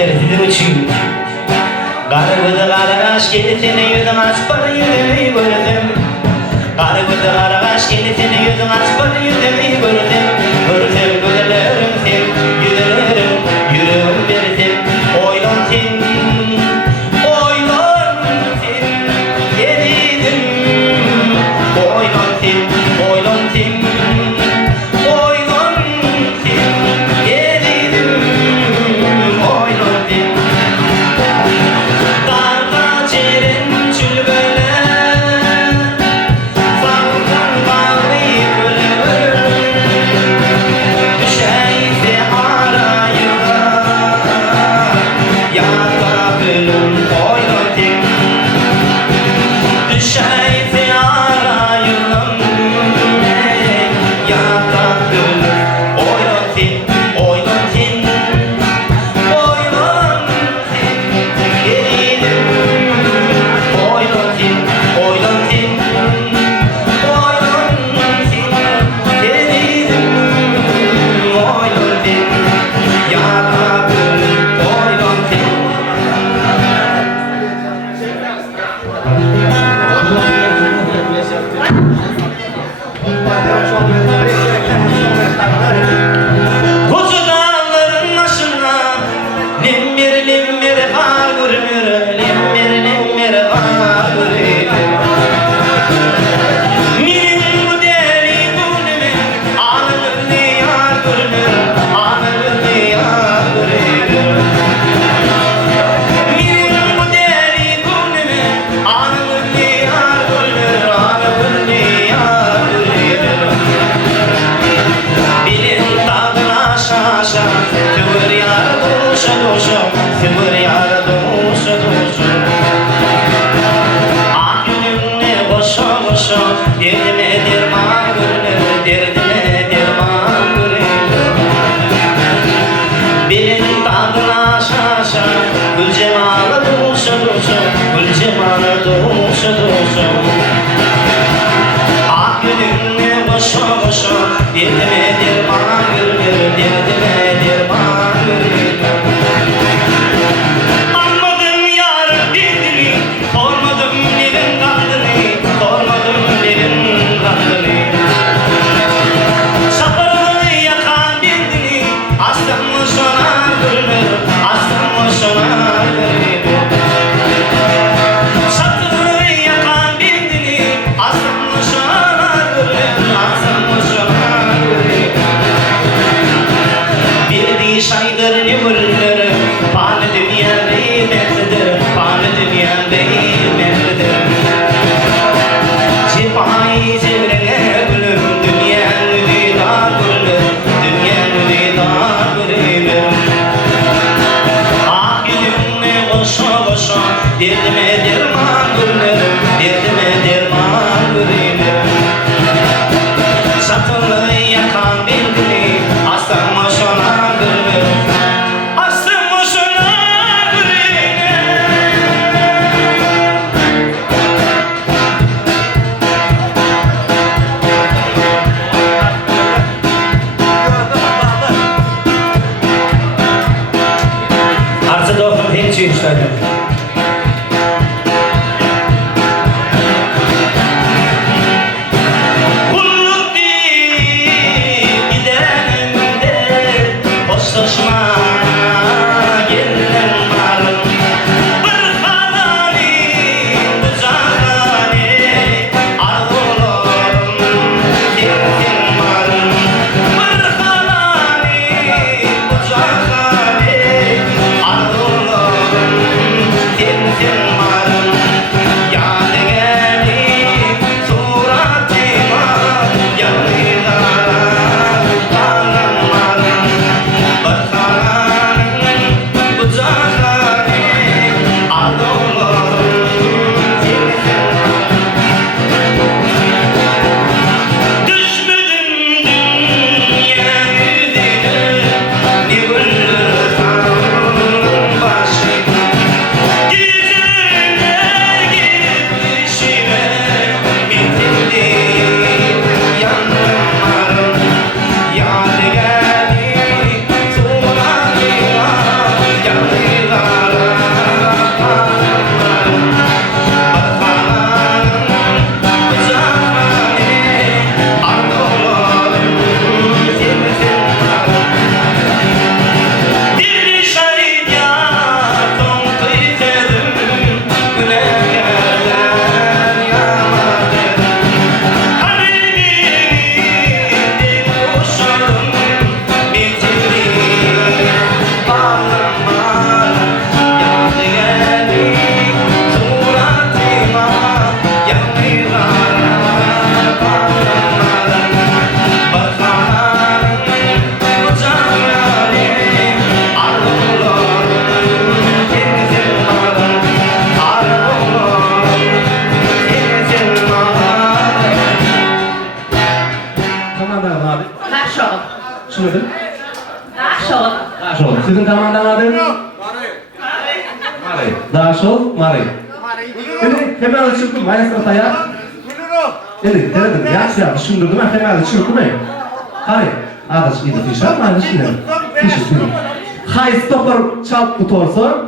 dertli uçuyum. Karıbıdı karagaş gelitini yüzüm açpar yüzümü gördüm. Karıbıdı karagaş gelitini yüzüm açpar yüzümü gördüm. Gördüm güzellerim sen, yüzelerim, yüreğim verdim. Oylan sen, oylan sen, dedim. Oylan sen, oylan sen, oylan sen, dedim. Oylan sen. Karga çerin çülbele, savurdan bağlı köle. Düşeyse arayıma, yaka gülüm oynadım. Düşeyse arayıma, yaka gülüm oynadım. Oynadım, oynadım, gelinim. Oynadım, oynadım, oynadım, gelinim. Oynadım, yaka gülüm oynadım. Kuzu dağların başına limbir limbir kar görünür, limbir limbir kar görünür. Benim bu deli gönlüme anı yar görünür, anı yar görünür. Benim bu deli gönlüme anı yar görünür, anı yar görünür. Bilin tadına şaşa, tüvür yar duşa duşa, tüvür yar duşa duşa. Ah gülümle boşa boşa, derdime derman görünür, derdime derman görünür. Bilin tadına şaşa, gül cemalı duşa duşa, gül cemalı duşa duşa. Ah gülümle boşa boşa, derdime derman görünür, derdime derman görünür. Anmadım yar derdini, sormadım nevin kandını, sormadım nevin kandını. Şapırını yakan derdini, aslan mı sonar görünür, aslan mı sonar görünür. Şapırını yakan derdini, aslan mı sonar görünür, aslan mı sonar görünür. Bir şaydır ne vurulur, pan dünya nimetlidir, pan dünya nimetlidir. Cipayi çevrene gülüm, dünya nüdidar gülüm, dünya nüdidar gülüm. Ah gülümle boşa boşa, derdime derman gülüm, derdime derman gülüm. Satılı yakan bildiri, aslan mı sonar gülüm, aslan mı sonar gülüm. Arzu dokun hiç işledim. Kulluk deyip gidelimde, hoşlaşma gelen varım. Bir halalim, bucağani, arzularım, sevdim varım. Bir halalim, bucağani, arzularım, sevdim varım. Yâd gelip suratıma, yanılara tanımarım. Bir halalim, bucağani, arzularım, sevdim varım. Düşmedim dünya yüzüne, ne güldür tanrım başı. Geceler girip işime, bitirdi yanlarım. Yâd gelip suratıma, yanılara Daşol. Sizin komandanın adı? Mari. Daşol, Mari. Şimdi hemen çıktım. Maestro tayar. Eli, dedim. Ya düşündürdüm. Hemen çıktım. Kare. Adaş idi fişa. Adaş idi. Fişa. Hay stopper çalıp tutorsa.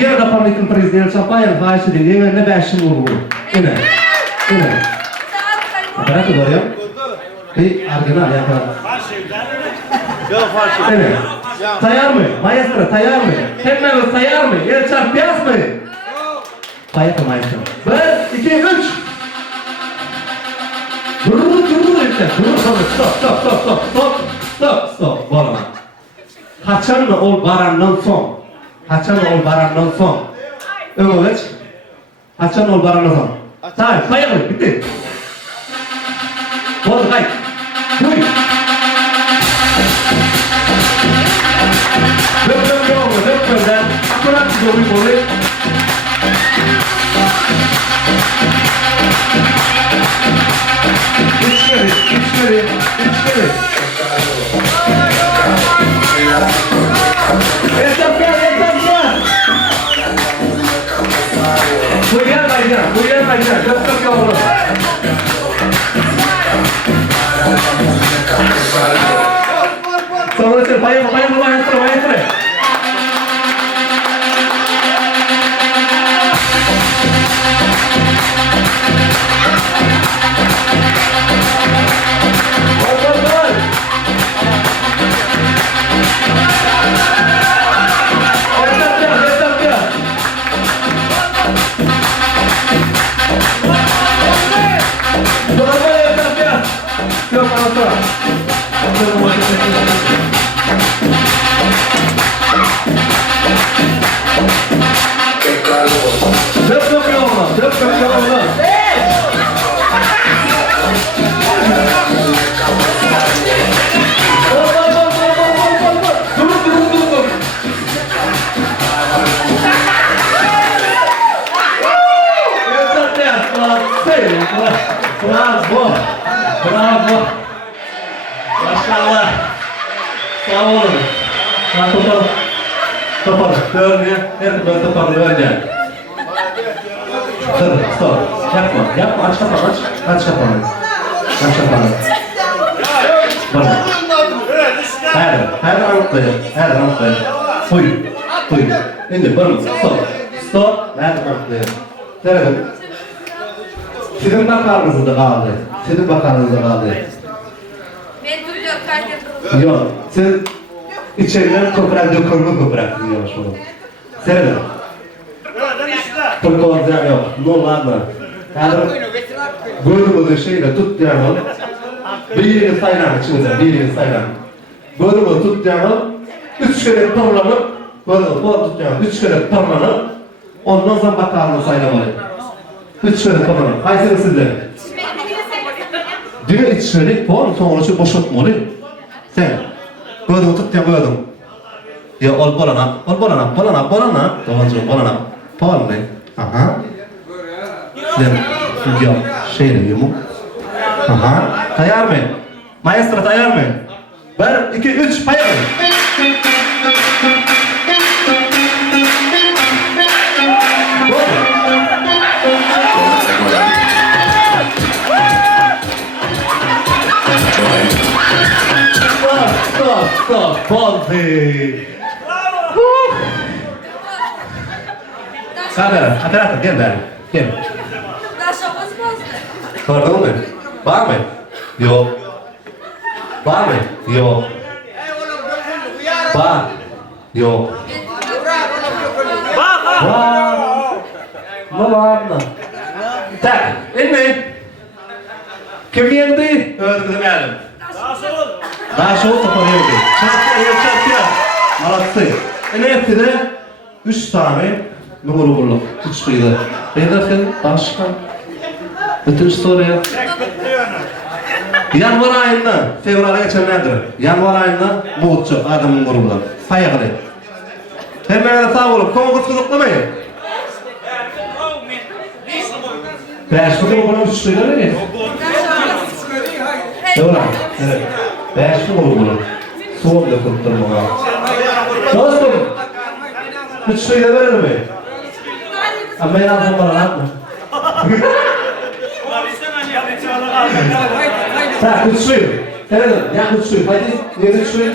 Yer Republikan prezident Çapayev hayşı dedi. Yine 5 yıl vurdu. Yine. Bırak doğru ya. Argınal yapar. Evet. Tayar mı? Maestro tayar mı? Hemen tayar mı? El çarpıyaz mı? Tayar mı maestro? 1, 2, 3. Dur işte. Stop. Bağlama. Haçanla ol barandan son. Öyle geç. Haçanla ol barandan son. Tamam, tayar mı? Bitti. Oldu, hayır. Buyur. Dök. Akurat bir doğru boru. İçmeri. Etap gel. Buyur baycan. Dök yavrum. Sonra sen bayılma. Bravo. Maşallah. Sağ olun. Topar. Dönüyor. Her türlü toparlıyor önce. Dur, stop. Yapma. Aç kapağını. Bana. Her anlatlayın. Buyur. Şimdi bana. Stop. Nerede anlatlayın? Nerede? Sizin bakanınızda kaldı. Ben duruyorum, kaydettim. Yok, siz içeriden köpüren diyormuş bunu. Seyrede. Pırkozdan yok, nollarla. Yani bölümü şeyle tut diyelim. Birini sayılan içimizden. Bölümü tut diyelim. 3 kere parlanıp, ondan sonra bakanlığı sayılamalı. 3 kere parlanıp. Kayseri sizde? Diyor içeri, sonra boşaltmalı. Sen, bölümü tut diyelim bölüm. Ya ol bolana. Doğancığım bolana. Paul ne? Aha. Sen, yok, şey diyor mu? Aha. Tayar mı? Maestro tayar mı? 1, 2, 3, payar mı? Stop, Boldi. Sabe, atrás, gel. Daha şapası bozdu. Gördün mü? Var mı? Yok. Var mı? Yok. Var. Yok. Var. Ладно. Так, inme. Kim yendi? Öldürmeyelim. Daha şov toparıyordu. Çarpıyor. Malaksız. Ne yaptı da? 3 tane numara bulduk. 3 kıyıda. Hedefin başka. Bütün soruya. Yanvar ayında, fevral'a geçenlerdir. Yanvar ayında muğutçu adamın grubundan. Payaklı. Hemen sağ olun. Konkurs kızıklamayın. Beş kızı bu bana 3 kıyıda ne? Doğru. Evet. Beşli olur. Soğuk da kurtturma. Dostum. Üç suyu da verir mi? Ama ben alsam bana atma. Sen üç suyu. Evet, ya üç suyu. Hadi, diğer üç suyu.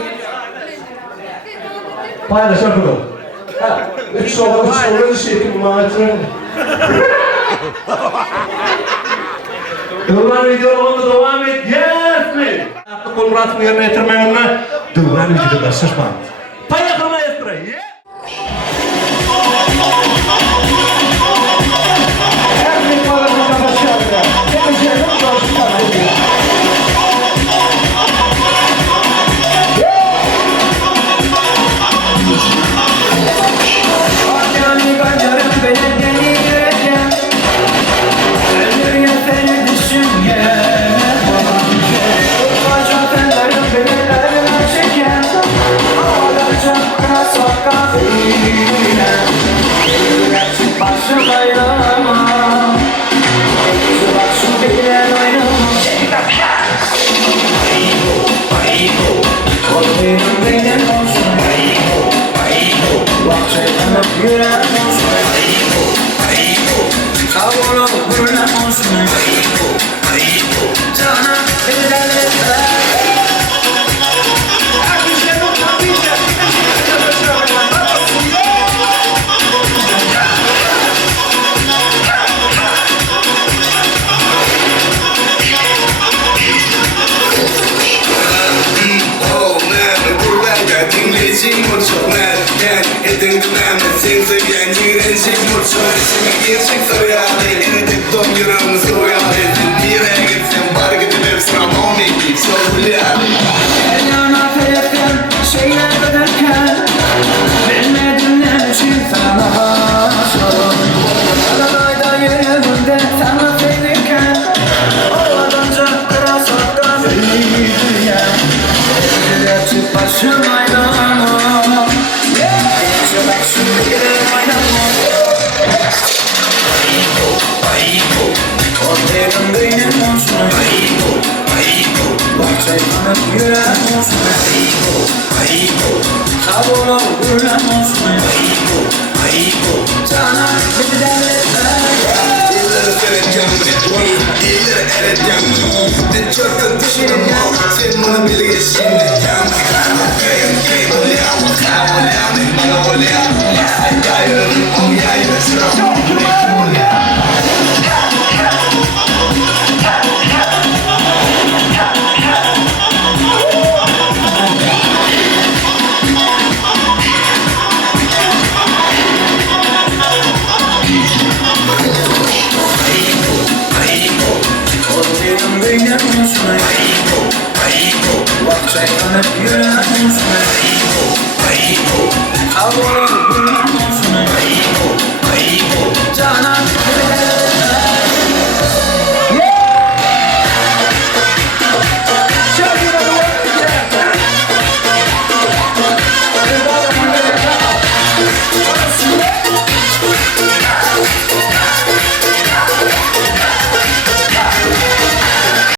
Paylaş yapalım. Üç soğuk, üç şey ki bu mağaçın. Dövran videolarında devam et, yes mi? Artık kol muratını yerine getirmeyenle dövran videoda şaşma. Paylaşma maestro, yeah? Herkes bağlamada başlayalım. Geleceğine başlayalım. I wanna